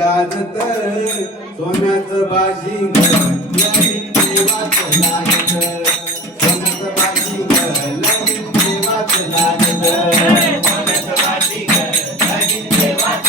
गाजत सोन्याचं बाजी देवाच लागत सोन्याचं बाजी देवाच लागत सोन्याचं बाजी देवाच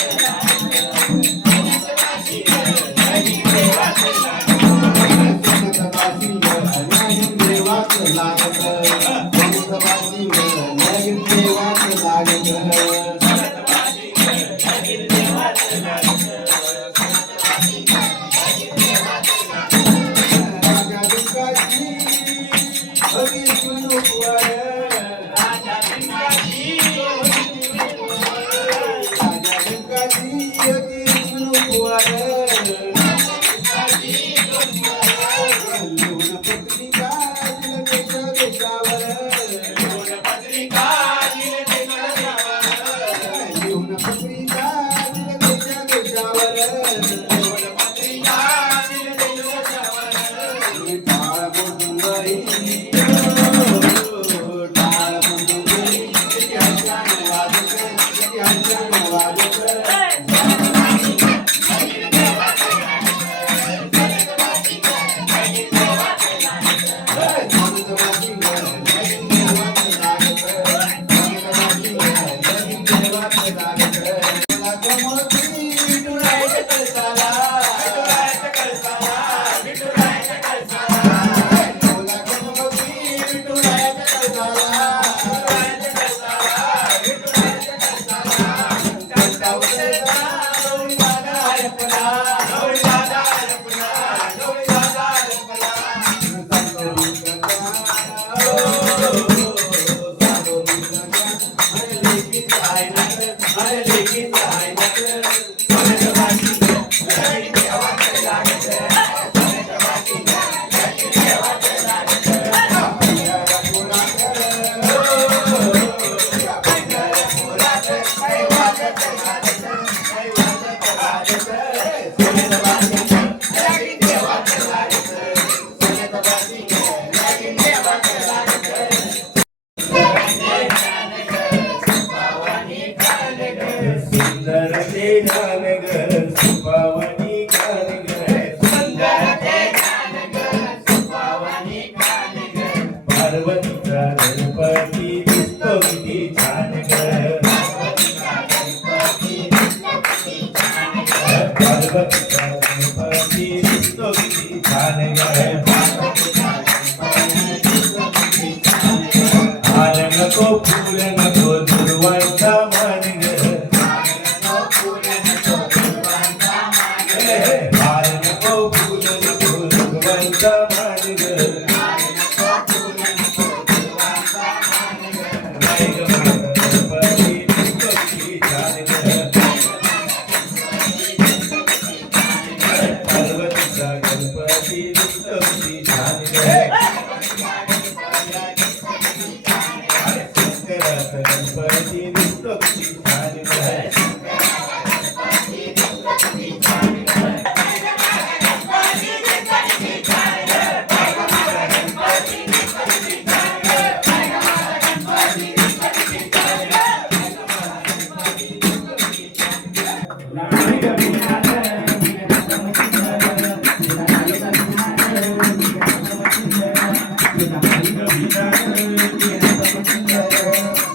Thank you.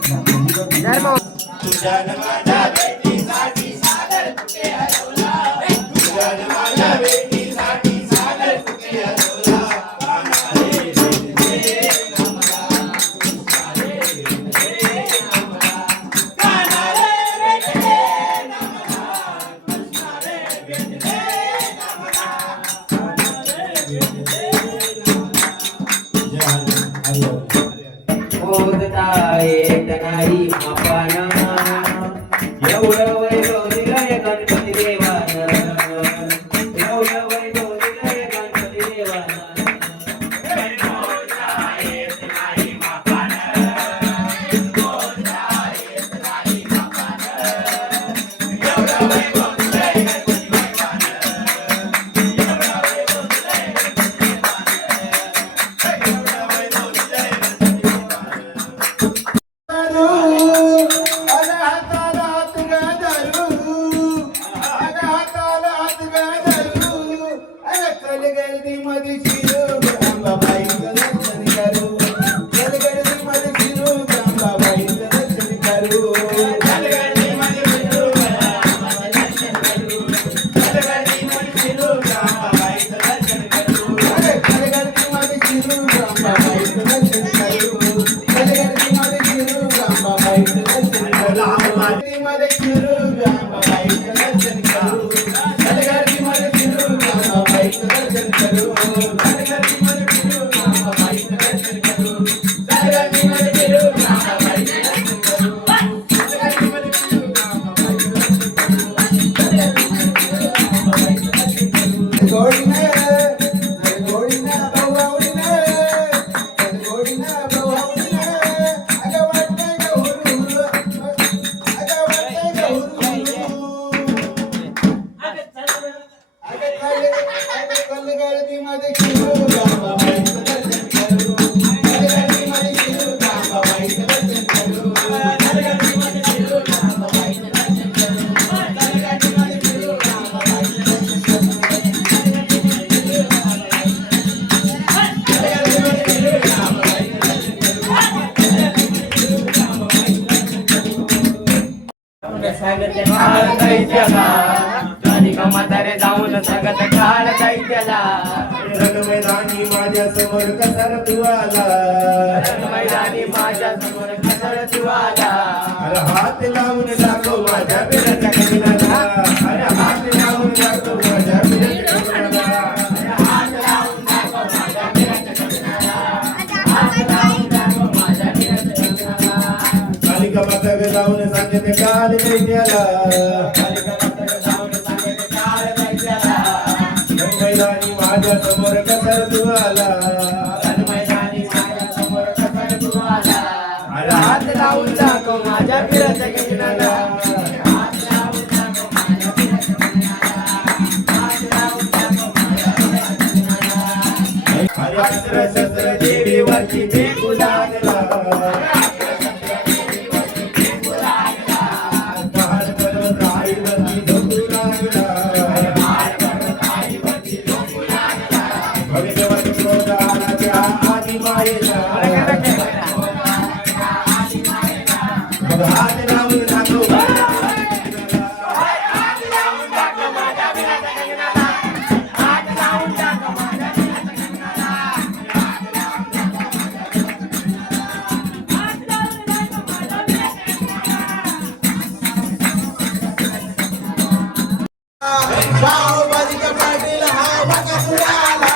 माझ्या भेटीसाठी सागर कुठे हरवला तुझ्या माझ्या भेटीसाठी सागर कुठे हरवला कानाले भेटले ना मला कानाले भेटले ना मला कानाले भेटले ना मला कानाले भेटले ना मला कानाले भेटले ना मला जय हरी मोदता येत नाही मापाना एवढं वैभव दिलंय गणपती देवानं एवढं वैभव दिलंय गणपती देवानं मोदता येत नाही मापानं मोदता येत नाही मापानं एवढं वैभव दिलंय गणपती देवानं एवढं वैभव दिलंय गणपती देवानं एवढं वैभव दिलंय गणपती म्हातारे जाऊन सगळं काळ दैत्याला रणमैदानी माझ्या समोर कसा तू आला मैदानी माझ्या समोर कसर तू आला अरे हात लावून दाखव माझ्या बिराच्या कंगनाला अरे हात लावून दाखव माझ्या बिराच्या कंगनाला हात लावून दाखव माझ्या बिराच्या कंगनाला हात लावून दाखव माझ्या बिराच्या कंगनाला कालिका माता जाऊन सांगते काल दैत्याला मैदानी माझ्या समोर कसर तू आला मैदानी माझ्या समोर कसर तू आला अरे हात लावून दाखव माझ्या बिराच्या कंगनाला हात लावून दाखव माझ्या बिराच्या कंगनाला हात लावून दाखव माझ्या बिराच्या कंगनाला अरे अस्त्र शस्त्र देवीवरची फेकू लागला पहाड पर्वत राईवरती झोपू लागला भगवती क्रोधाला त्या आदी मायेला मग हात लावून दाखव बाहुबलीचा पाटील हा बकासुराला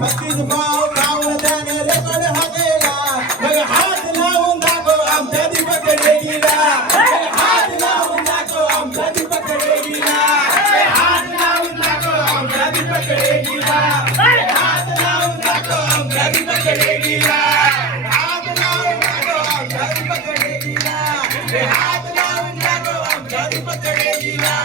बत्तीस भाव खाऊन त्याने रेकॉर्ड हा केला मग हात लावून दाखव आमच्या दीपक रेड्डीला हात लावून दाखव आमच्या दीपक रेड्डीला हात लावून दाखव आमच्या दीपक रेड्डीला हात लावून दाखव आमच्या दीपक रेड्डीला हात लावून दाखव आमच्या दीपक रेड्डीला हात लावून दाखव आमच्या दीपक रेड्डीला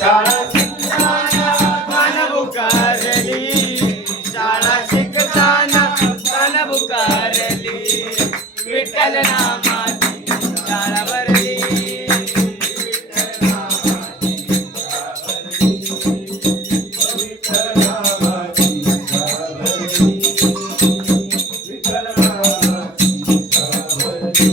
शाळा शिकताना कान बुकारली, शाळा शिकताना कान बुकारली, विठ्ठल नामाची शाळा भरली, विठ्ठल नामाची शाळा भरली, विठ्ठल नामाची शाळा भरली, विठ्ठल नामाची शाळा भरली.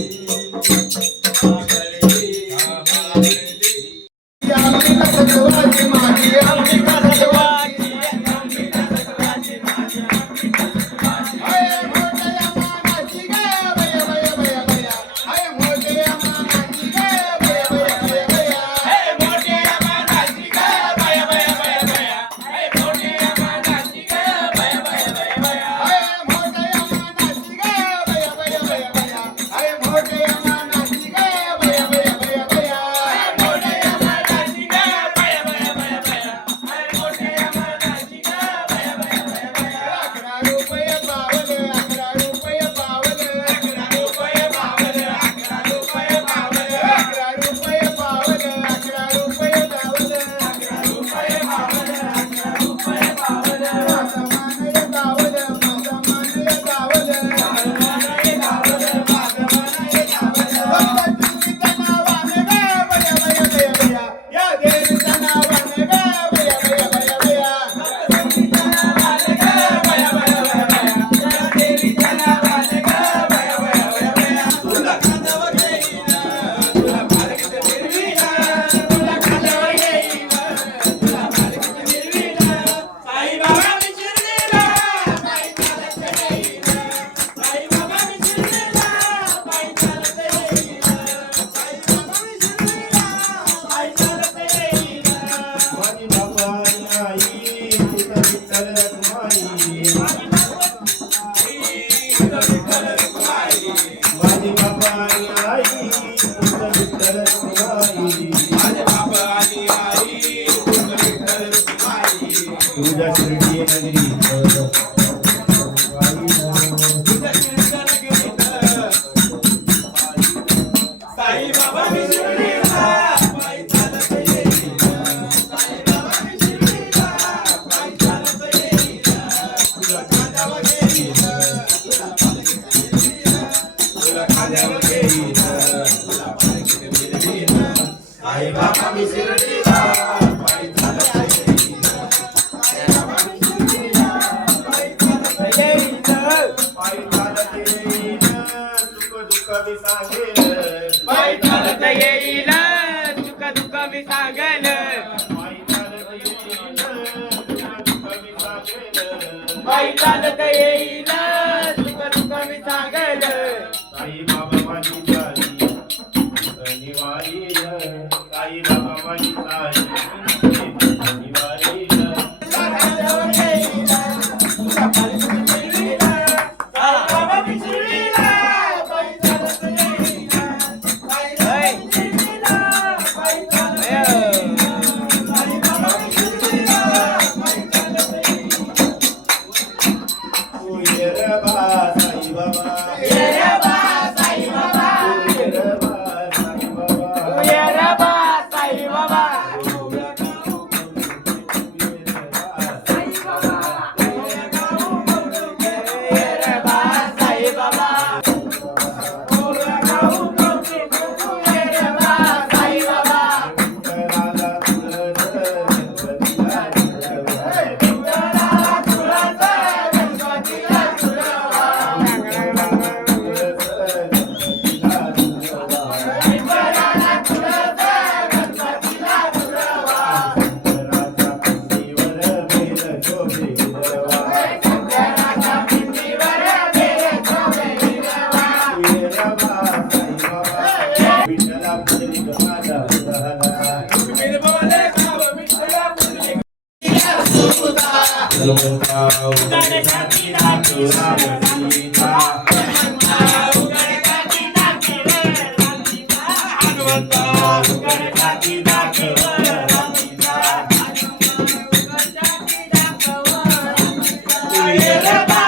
तुझ्या शिर्डी नगरी साई बाबा मी शिर्डीला पायी चालत येईना, साई बाबा मी शिर्डीला पायी चालत येईना, तुला खांद्यावर घेईना, तुला पालखीत फिरवीना, तुला खांद्यावर घेईना, तुला पालखीत फिरवीना, साई बाबा मी शिर्डीला पायी चालत येईना, साई बाबा मी शिर्डीला पायी चालत येईना, पायी चालत येईना, सुख दुःख मी सांगेन, पायी चालत येईल सुख दुःख मी सांगेन, पायी चालत येईना, सुख दुःख मी सांगेन, पायी चालत येईल सुख दुःख मी सांगेन, साई बाबा माझी सारी निवारी साई बाबा माझी सारी निवारी खांद्यावर घेईना, तुला पालखीत फिरवीना, साई बाबा मी शिर्डीला पायी चालत येईना, साई बाबा मी शिर्डीला पायी चालत येईना, साई बाबा मी शिर्डीला पायी चालत येईना. तू ये रे बा साई बाबा ये रे बा साई बाबा, तू ये रे बा साई बाबा ये रे बा साई बाबा, ये रे बा साई बाबा, ये रे बा साई बाबा, विठ्ठलाला तुळस विठ्ठला तुळस गणपतीला तुळवा, विठ्ठलाला तुळस गणपतीला तुळवा, शंकराच्या पिंडीवर बेल शोभे विरवा, विठ्ठला पुंडलिक माझा उदाहरणा बिरबले गाव विठ्ठला पुंडलिक गणपती नाचला सीता गणपती नाचला ये रे बा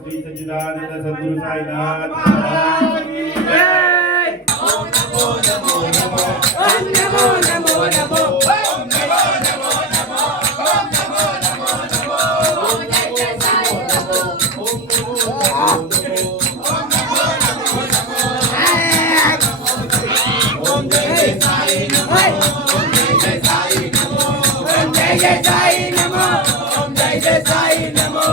श्री सच्चिदानंद सद्गुरु साईनाथ महाराज की जय। ओम नमो नमो नमो ओम नमो नमो नमो ओम नमो नमो नमो ओम नमो नमो नमो ओम जय जय साई नमो ओम नमो नमो ओम नमो नमो नमो ओम जय जय साई नमो ओम जय जय साई नमो ओम जय जय साई नमो ओम जय जय साई नमो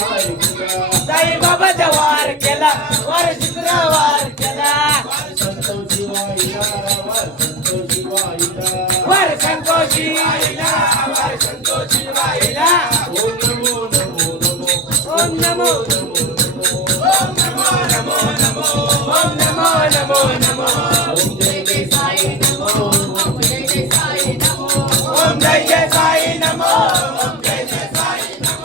साई बाबा जवार केला वर शुक्रवार केला वर संतोषी वाहिला वर संतोषी वाहिला ओम नमो नमो नमो ओम नमो ओम नमो नमो नमो ओम नमो नमो नमो ओम जय जय साई नमो ओम जय जय साई नमो ओम जय जय साई नमो ओम जय जय साई नमो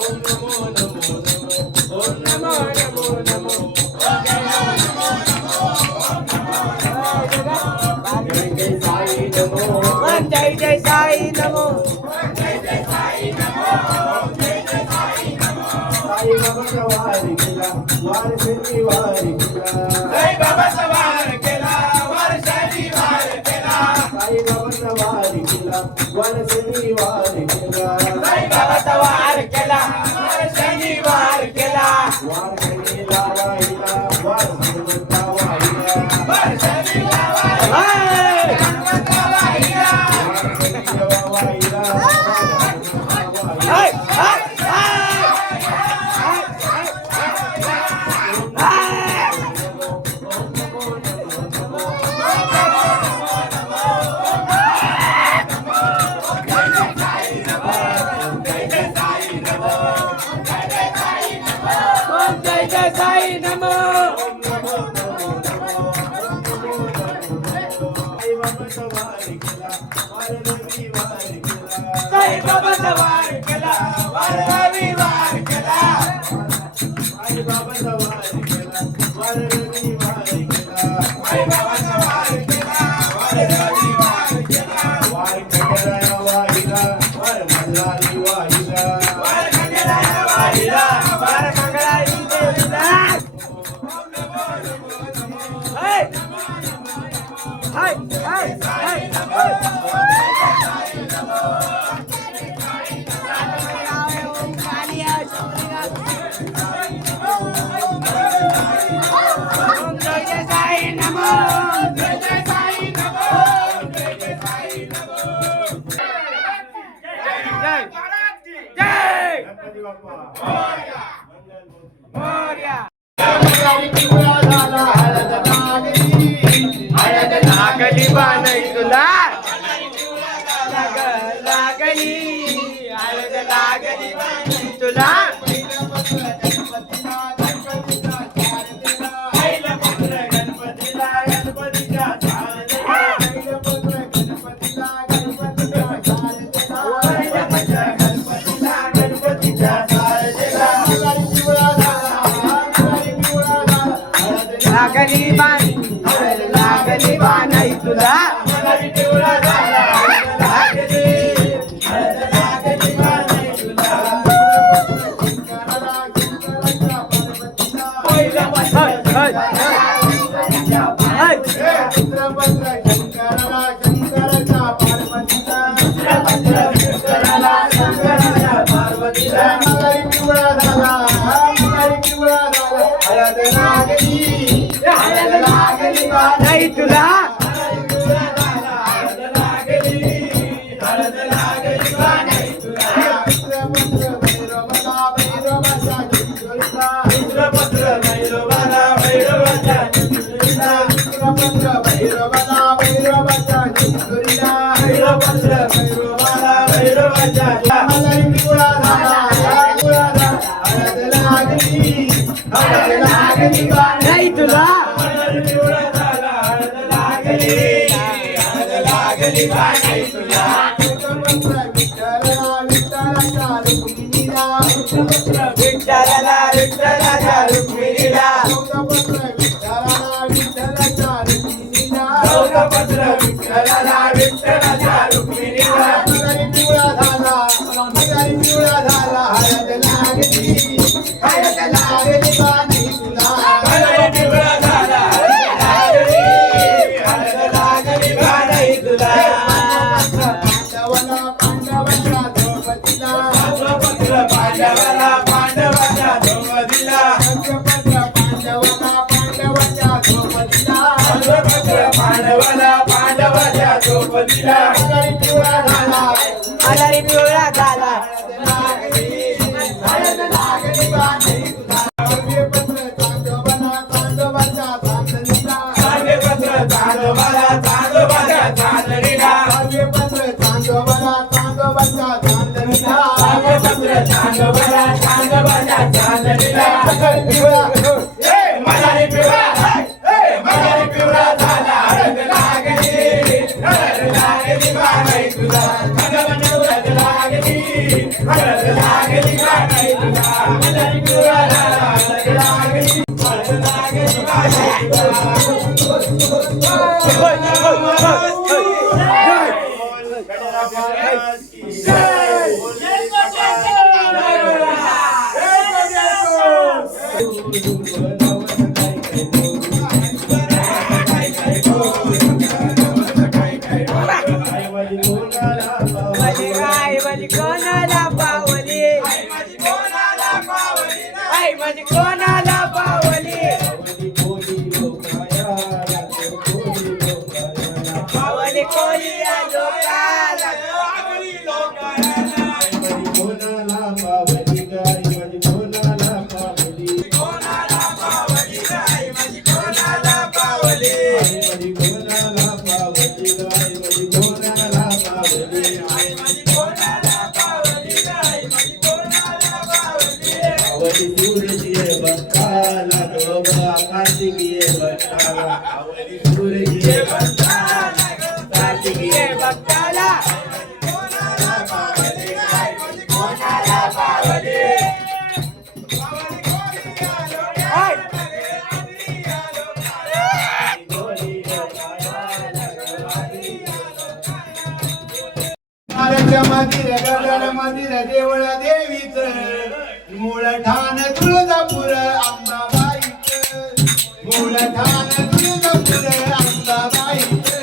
ओम नमो नमो नमो ओम नमो नमो नमो ओम नमो नमो नमो ओम जय जय साई नमो ओम जय जय साई नमो ओम जय जय साई नमो ओम जय जय साई नमो साई बाबा सवार केला वार शनिवार केला साई बाबा सवार केला वर शनिवार केला साई बाबा सवार केला वार शनिवार केला साई बाबा सवार केला वर शनिवार केला वार शनिला वाहिला वार हनुमंता वाहिला वर शनिवार वाहिला हनुमंता वाहिला वार शनिदेवा वाहिला वार हनुमंता वाहिला हाय हाय ओम जय जय साई नमो साई बाबा सवार केला वर रविवार केला साई बाबा सवार केला वर रविवार केला वर खंडेराया वाहिला वर मल्हारी वाहिला वर खंडेराया वाहिला वर मंगळाई देवीला हाय हाय हाय हाय ओम जय जय साई नमो जय जय साई नमो जय जय साई नमो जय जय गणपती बाप्पा मोरया हळद लागली बानई तुला लागली हळद लागली बानई तुला लागली बानई तुला नाही तुला नाही तुला लागली ताम्रपत्र विठ्ठलाला विठ्ठलाच्या रुक्मिणीला निघाली पिवळा झाला हळद लागली बा नाही तुला हळद पिवळा झाला हळद लागली बा नाही तुला पांडवांच्या द्रौपदीला ताम्रपत्र पांडवाला पांडवाच्या द्रौपदीला पांडवांच्या द्रौपदीला ताम्रपत्र पांडवाला पांडवाच्या द्रौपदीला आजारी पिवळा झाला हळद लागली बा नाही तुला तांडवांच्या चांदणीला ताम्रपत्र चांदोबाला चांदोबाच्या चांदणीला तांडवांच्या चांदणीला ताम्रपत्र चांदोबाला चांदोबाच्या चांदणीला मलारी पिवळा झाला हळद लागली बा नाही तुला हळद लागली बा नाही तुला मलारी पिवळा झाला हळद लागली बा नाही माझी कोणाला पावली आई माझी कोणाला पावली पावली कोणी लोकाला भक्ताला मंदिर देवळ देवीच मूळ ठाण तुळजापूर अंबाबाईच मूळ ठाण तुळजापूर अंबाबाईच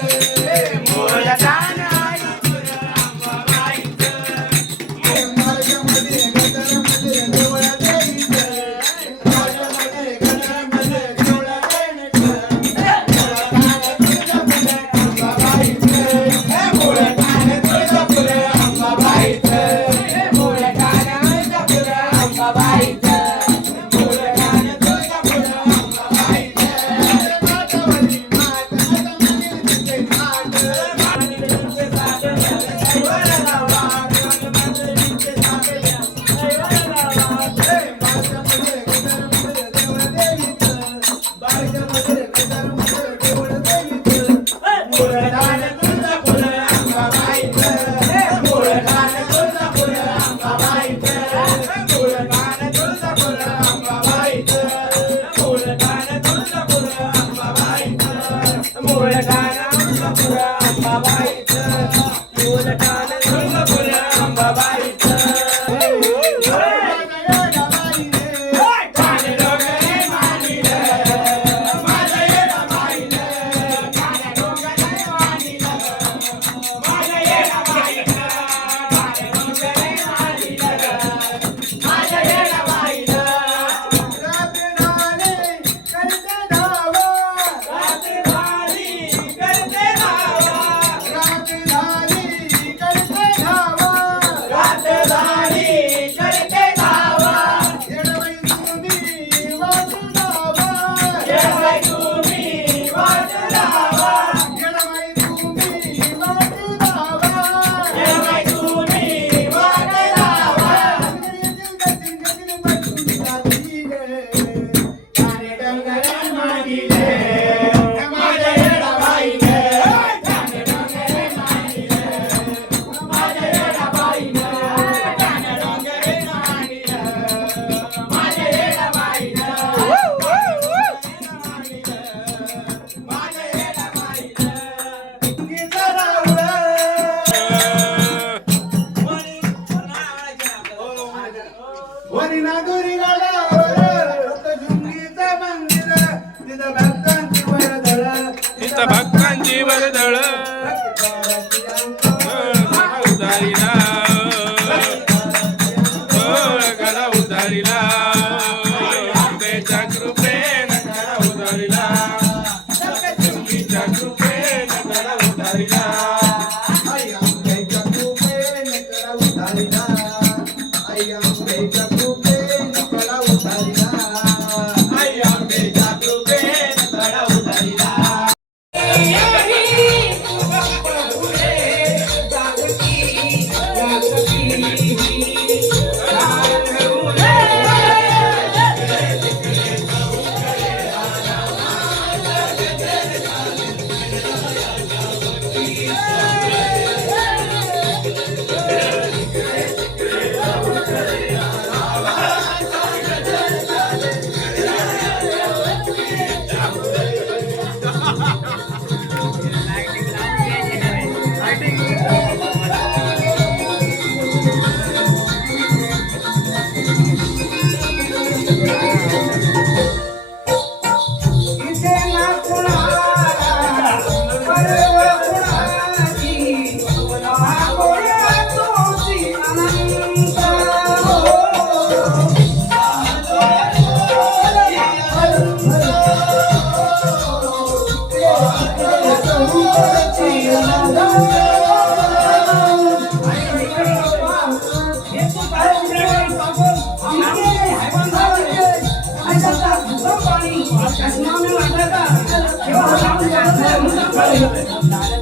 अंघोळ उतारिला गडा उतारिला आंब्याच्या कृपेनं गडा उतारिला लक्ष्मीच्या कृपेनं गडा उतारिला आई आंब्याच्या कृपेने कडा उतारिला आई आंब्याच्या कृपेने कडा उतारिला आई आंब्याच्या कृपेनं गडा उतारिला इथे ना कुणाला परव कुणाची हा गोळ्या तोची अनंत पाणी